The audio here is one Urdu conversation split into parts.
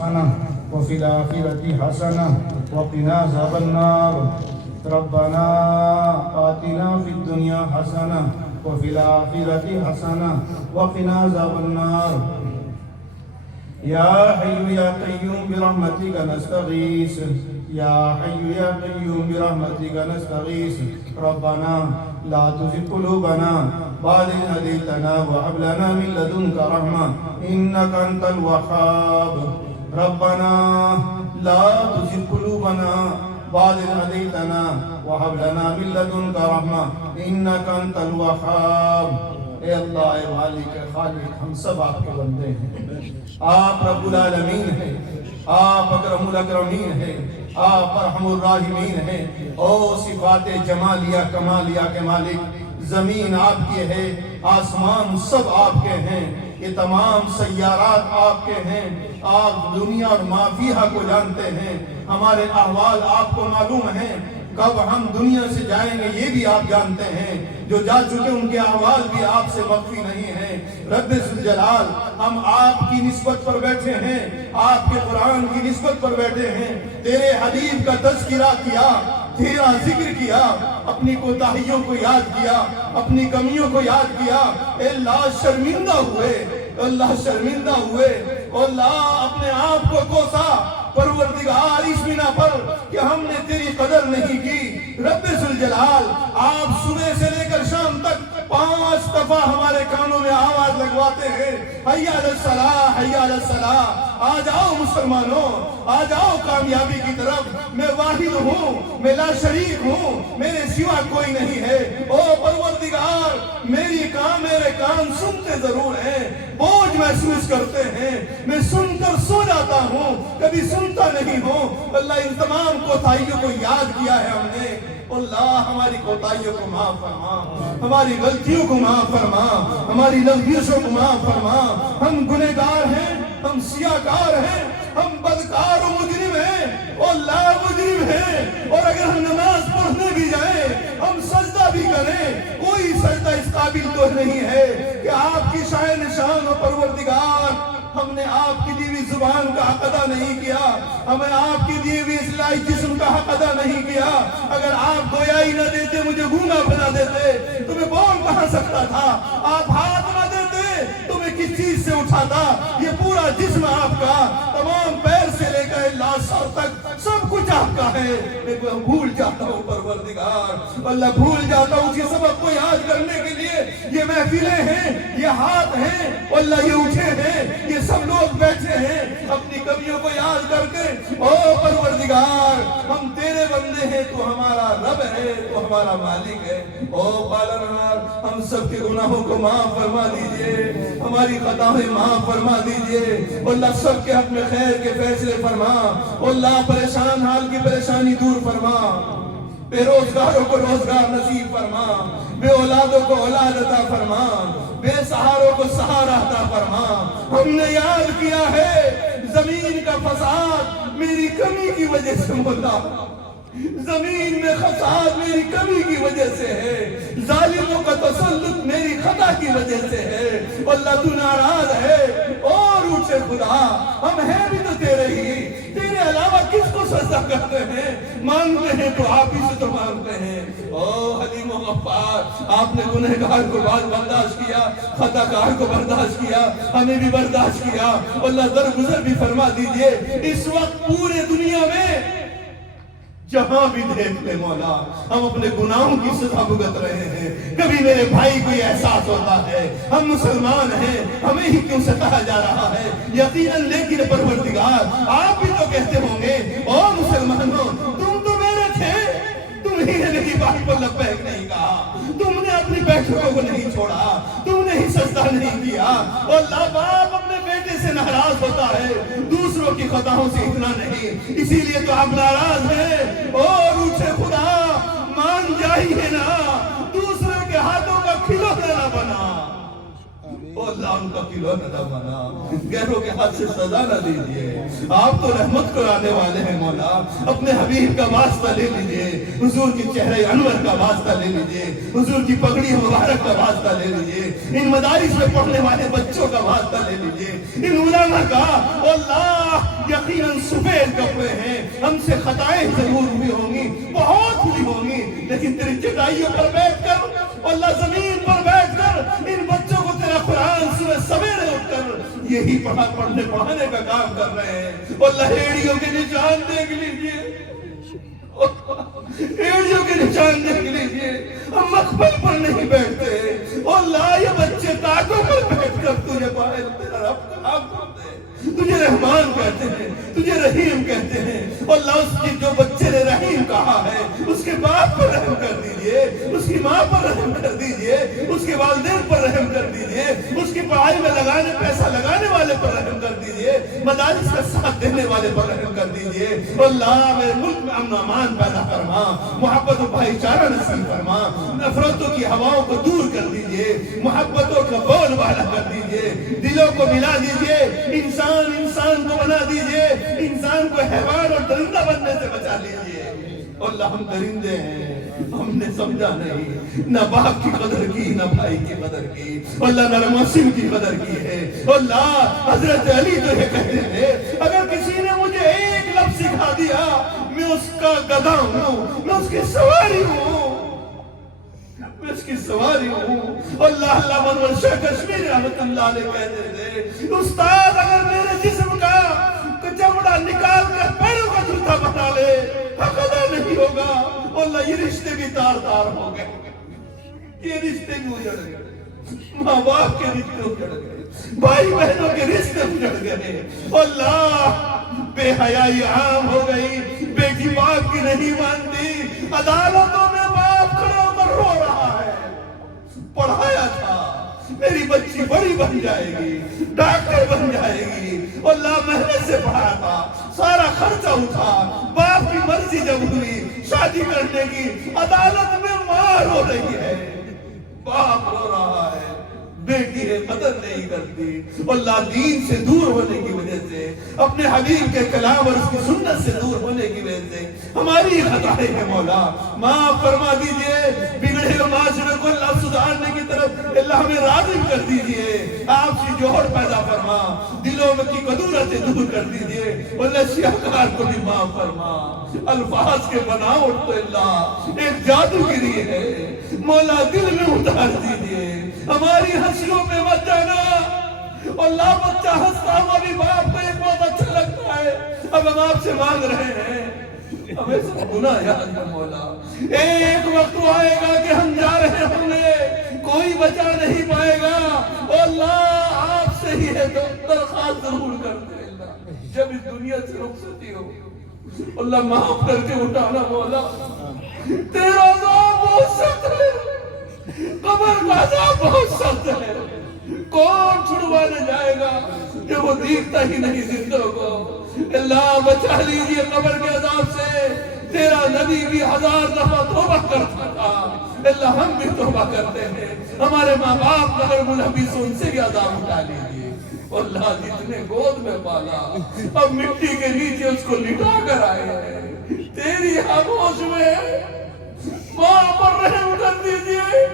حسنة وفي الآخرة حسنة وقنا عذاب النار ربنا آتنا في الدنيا حسنة وفي الآخرة حسنة وقنا عذاب النار يا حي يا قيوم برحمتك نستغيث يا حي يا قيوم برحمتك نستغيث ربنا لا تزغ قلوبنا بعد إذ هديتنا وهب لنا من لدنك رحمة إنك أنت الوهاب ربنا لا تزغ قلوبنا بعد إذ هديتنا وهب لنا من لدنك رحمة إنك أنت الوهاب اے اللہ اے مالک اے خالق ہم سب آپ کے بندے ہیں آپ رب العالمین ہیں آپ اکرم الاکرمین ہیں آپ ارحم الراحمین ہیں او صفات جمالیہ کمالیہ کے مالک زمین آپ کی ہے آسمان سب آپ کے ہیں یہ تمام سیارات آپ کے ہیں آپ دنیا اور ما فیہا کو جانتے ہیں ہمارے احوال آپ کو معلوم ہیں کب ہم دنیا سے جائیں گے یہ بھی آپ جانتے ہیں جو جا چکے ان کے احوال بھی آپ سے مخفی نہیں ہیں رب ذوالجلال ہم آپ کی نسبت پر بیٹھے ہیں آپ کے قرآن کی نسبت پر بیٹھے ہیں تیرے حبیب کا تذکرہ کیا تیرا ذکر کیا اپنی کوتاہیوں کو یاد کیا اپنی کمیوں کو یاد کیا اے اللہ شرمندہ ہوئے اللہ شرمندہ ہوئے اللہ اپنے آپ کو کوسا پروردگار اس بنا پر کہ ہم نے تیری قدر نہیں کی رب ذوالجلال آپ صبح سے لے کر شام تک 5 دفعہ ہمارے کانوں میں آواز لگواتے ہیں حی علی الصلاۃ حی علی الصلاۃ آ جاؤ مسلمانوں آ جاؤ کامیابی کی طرف میں واحد ہوں میں لا شریک ہوں میرے سوا کوئی نہیں ہے او پروردگار میرے کان سنتے ضرور ہیں بوجھ محسوس کرتے ہیں میں سن کر سو جاتا ہوں کبھی سنتا نہیں ہوں اللہ ان تمام کوتاہیوں کو یاد کیا ہے ہم نے اللہ ہماری کوتاہیوں کو معاف فرما ہماری غلطیوں کو معاف فرما ہماری لغزشوں کو معاف فرما ہم گنہگار ہیں ہم سیاہکار ہیں ہم بدکار و مجرم ہیں اللہ مجرم ہیں اور اگر ہم نماز پڑھنے بھی جائیں ہم سجدہ بھی کریں کوئی سجدہ اس قابل تو نہیں ہے کہ آپ کی شان شان و پروردگار ہم نے آپ کی دی ہوئی زبان کا حق ادا نہیں کیا ہمیں آپ کی دی ہوئی اصلاحی جسم کا حق ادا نہیں کیا اگر آپ گویائی نہ دیتے مجھے گونگا بنا دیتے تو میں بول کہاں سکتا تھا آپ ہاتھ نہ دیتے تو میں کس چیز سے اٹھاتا یہ پورا جسم آپ کا تمام پیر سے لے کر لا سر تک سب کچھ آپ کا ہے میں بھول جاتا ہوں پروردگار اللہ بھول جاتا ہوں اسی سبق کو یاد کرنے کے لیے یہ محفلیں ہیں یہ ہاتھ ہیں اللہ یہ اٹھے ہیں یہ سب لوگ بیٹھے ہیں اپنی کمیوں کو یاد کر کے او پروردگار ہم تیرے بندے ہیں تو ہمارا رب ہے تو ہمارا مالک ہے او پالنہار ہم سب کے گناہوں کو معاف فرما دیجئے ہماری خطایں معاف فرما دیجئے اللہ سب کے حق میں خیر کے فیصلے فرما اللہ پریشان حال کی پریشانی دور فرما بے روزگاروں کو روزگار نصیب فرما بے اولادوں کو اولاد عطا فرما بے سہاروں کو سہارا عطا فرما ہم نے یاد کیا ہے زمین کا فساد میری کمی کی وجہ سے مولا زمین میں فساد میری کمی کی وجہ سے ہے ظالموں کا تسلط میری خطا کی وجہ سے ہے اللہ تو ناراض ہے اور اٹھے خدا ہم ہیں بھی تو تیرے ہی تیرے علاوہ کس کو سجدہ کرتے ہیں مانگتے ہیں تو آپ ہی سے تو مانگتے ہیں او حلیم و غفار آپ نے گنہگار کو برداشت کیا خطا کار کو برداشت کیا ہمیں بھی برداشت کیا اللہ درگزر بھی فرما دیجئے اس وقت پورے دنیا میں جہاں بھی دیکھ لے مولا ہم اپنے گناہوں کی سزا بھگت رہے ہیں کبھی میرے بھائی کو یہ احساس ہوتا ہے ہم مسلمان ہیں ہمیں ہی کیوں ستایا جا رہا ہے یقیناً لیکن پروردگار آپ بھی تو کہتے ہوں گے او مسلمانوں تم تو میرے تھے تم ہی نے نہیں بات پر لبیک نہیں کہا تم نے اپنی بیٹھکوں کو نہیں چھوڑا تم نے ہی سجدہ نہیں کیا اور اللہ باپ اپنے بیٹے سے ناراض ہوتا ہے دوسروں کی خطاؤں سے اتنا نہیں اسی لیے تو آپ ناراض ہیں اور اٹھے خدا مان جائیے نا دوسرے کے ہاتھوں کا کھلونا نہ بنا اللہ ان کا کھلونا نہ بنا غیروں کے ہاتھ سے سزا نہ دیجئے آپ تو رحمت کرانے والے ہیں مولا اپنے حبیب کا واسطہ لے لیجئے حضور کی چہرہ انور کا واسطہ لے لیجئے حضور کی پگڑی مبارک کا واسطہ لے لیجئے ان مدارس میں پڑھنے والے بچوں کا واسطہ لے لیجئے ان علماء کا اللہ یقیناً سفید کپڑے ہیں، ہم سے خطائیں ضرور ہوئی ہوں گی، بہت ہوئی ہوں گی، لیکن تیری چٹائیوں پر بیٹھ کر، اللہ زمین پر بیٹھ کر ان بچوں کو تیرا قرآن صبح سویرے اٹھ کر یہی پڑھنے پڑھانے کا کام کر رہے ہیں۔ اللہ ایڑیوں کے نشان دیکھ لیجئے، ایڑیوں کے نشان دیکھ لیجئے، ہم مقبل پر نہیں بیٹھتے۔ اللہ یہ بچے تاکوں پر بیٹھ کر تجھے باہر تیرا رب کا نام کرتے ہیں، تجھے رحمان کہتے ہیں، تجھے رحیم کہتے ہیں۔ اللہ اس کی جو بچے نے رحیم کہا ہے اس کے باپ پر رحم کر دیجئے، اس کی ماں پر رحم کر دیجئے، اس کے والدین پر رحم کر دیجئے، اس کی پڑھائی میں پیسہ لگانے والے پر رحم کر دیجئے، مدارس کا ساتھ دینے والے پر رحم کر دیجئے۔ اللہ میرے ملک میں امن و امان پیدا فرما، محبت و بھائی چارہ نصیب فرما، نفرتوں کی ہواؤں کو دور کر دیجئے، محبتوں کا بول بالا کر دیجئے، دلوں کو ملا دیجئے، انسان کو بنا دیجئے، انسان کو حیوان اور درندہ بننے سے بچا لیجئے۔ اللہ ہم درندے ہیں، ہم نے سمجھا نہیں، نہ باپ کی قدر کی نہ بھائی کی قدر کی، اللہ نہ مسلم کی قدر کی ہے۔ اللہ حضرت علی تو یہ کہتے ہیں اگر کسی نے مجھے ایک لفظ سکھا دیا میں اس کا گدھا ہوں، میں اس کی سواری ہوں، میں اس کی سواری ہوں۔ اللہ منور شاہ کشمیری رحمت اللہ علیہ کہتے تھے استاد اگر میرے جسم کا چمڑا نکال کر پیروں کا جوتا بنا لے حق ادا نہیں ہوگا۔ اللہ یہ رشتے بھی تار تار ہو گئے، یہ رشتے بھی اجڑ گئے، ماں باپ کے رشتے اجڑ گئے، بھائی بہنوں کے رشتے اجڑ گئے۔ اللہ بے حیائی عام ہو گئی، بیٹی باپ کی نہیں مانتی، عدالتوں میں باپ کھڑے ہو کر رو رہا ہے، پڑھایا تھا میری بچی بڑی بن جائے گی، ڈاکٹر بن جائے گی، اللہ محنت سے پڑھایا تھا، سارا خرچہ اٹھا، باپ کی مرضی جب ہوئی شادی کرنے کی، عدالت میں مار ہو رہی ہے، باپ رو رہا ہے، بیٹی ہے قدر نہیں کرتی۔ اللہ دین سے دور ہونے کی وجہ سے، اپنے حبیب کے کلام اور اس کی سنت سے دور ہونے کی وجہ سے ہماری خطائیں ہیں مولا، معاف فرما دیجئے، بگڑے ہوئے معاشرے کو اللہ سدھارنے کی طرف اللہ ہمیں راغب کر دیجئے، آپ سے جوہر پیدا فرما، دلوں میں کی قدورتیں دور کر دیجئے، اللہ سیاہکار کو بھی معاف فرما۔ الفاظ کے بناوٹ تو اللہ ایک جادوگری ہے، مولا دل میں اتار دیجئے، ہماری ہنسیوں میں مت جانا۔ اللہ بچہ ہنستا ہوا بھی باپ کو ایک بہت اچھا لگتا ہے، اب ہم آپ سے مانگ رہے ہیں، ہمیں سب گناہ یاد ہے مولا، ایک وقت آئے گا کہ ہم جا رہے ہوں گے، کوئی بچا نہیں پائے گا، اللہ آپ سے ہی ہے تو درخواست ضرور کرتے اللہ جب اس دنیا سے رخصتی ہو، اللہ معاف کر کے اٹھانا مولا، تیرا عذاب بہت سخت ہے، قبر کا عذاب بہت سخت ہے، کون چھڑوانے جائے گا کہ وہ دیکھتا ہی نہیں زندوں کو۔ اللہ بچا لیجئے قبر کے عذاب سے، تیرا نبی بھی 1000 دفعہ توبہ کرتا تھا، اللہ ہم بھی توبہ کرتے ہیں، ہمارے ماں باپ اگر ملحبس ان سے بھی عذاب اٹھا لیجئے۔ اللہ جتنے گود میں پالا اب مٹی کے نیچے اس کو لٹا کر آئے ہیں، تیری خاموش میں ماں پر رحم کر دیجئے،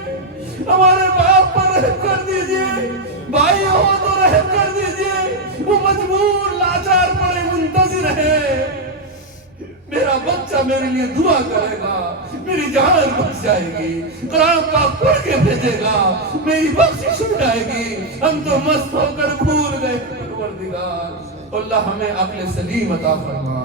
ہمارے باپ پر رحم کر دیجئے، بھائی ہو تو رحم کر دیجئے، وہ مجبور لاچار پڑے منتظر ہے، میرا بچہ میرے لیے دعا کرے گا، میری جان بچ جائے گی، قرآن پاک پڑھ کے بھیجے گا، میری بخشش ہو جائے گی، ہم تو مست ہو کر بھول گئے پروردگار۔ اللہ ہمیں عقل سلیم عطا فرما،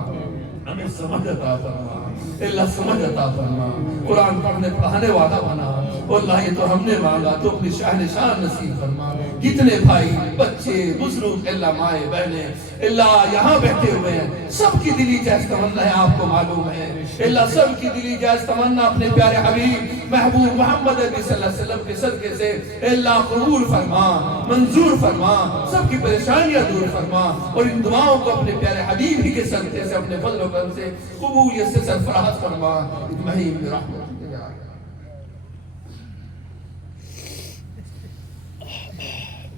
ہمیں سمجھ عطا فرما، اللہ سمجھ عطا فرما، قرآن پڑھنے پڑھانے والا بنا، اللہ یہ تو ہم نے مانگا تو اپنی شان نصیب فرما۔ جتنے بھائی بچے بزرگ اللہ مائیں بہنیں اللہ یہاں بیٹھے ہوئے ہیں، سب کی دلی جائز تمنا ہے آپ کو معلوم ہے، اللہ سب کی دلی جائز تمنا اپنے پیارے حبیب محبوب محمد عربی صلی اللہ علیہ وسلم کے صدقے سے اللہ قبول فرما، منظور فرما، سب کی پریشانیاں دور فرما، اور ان دعاؤں کو اپنے پیارے حبیب ہی کے صدقے سے اپنے فضل و کرم سے قبولیت سے سرفراز فرما، مہیم رحمت۔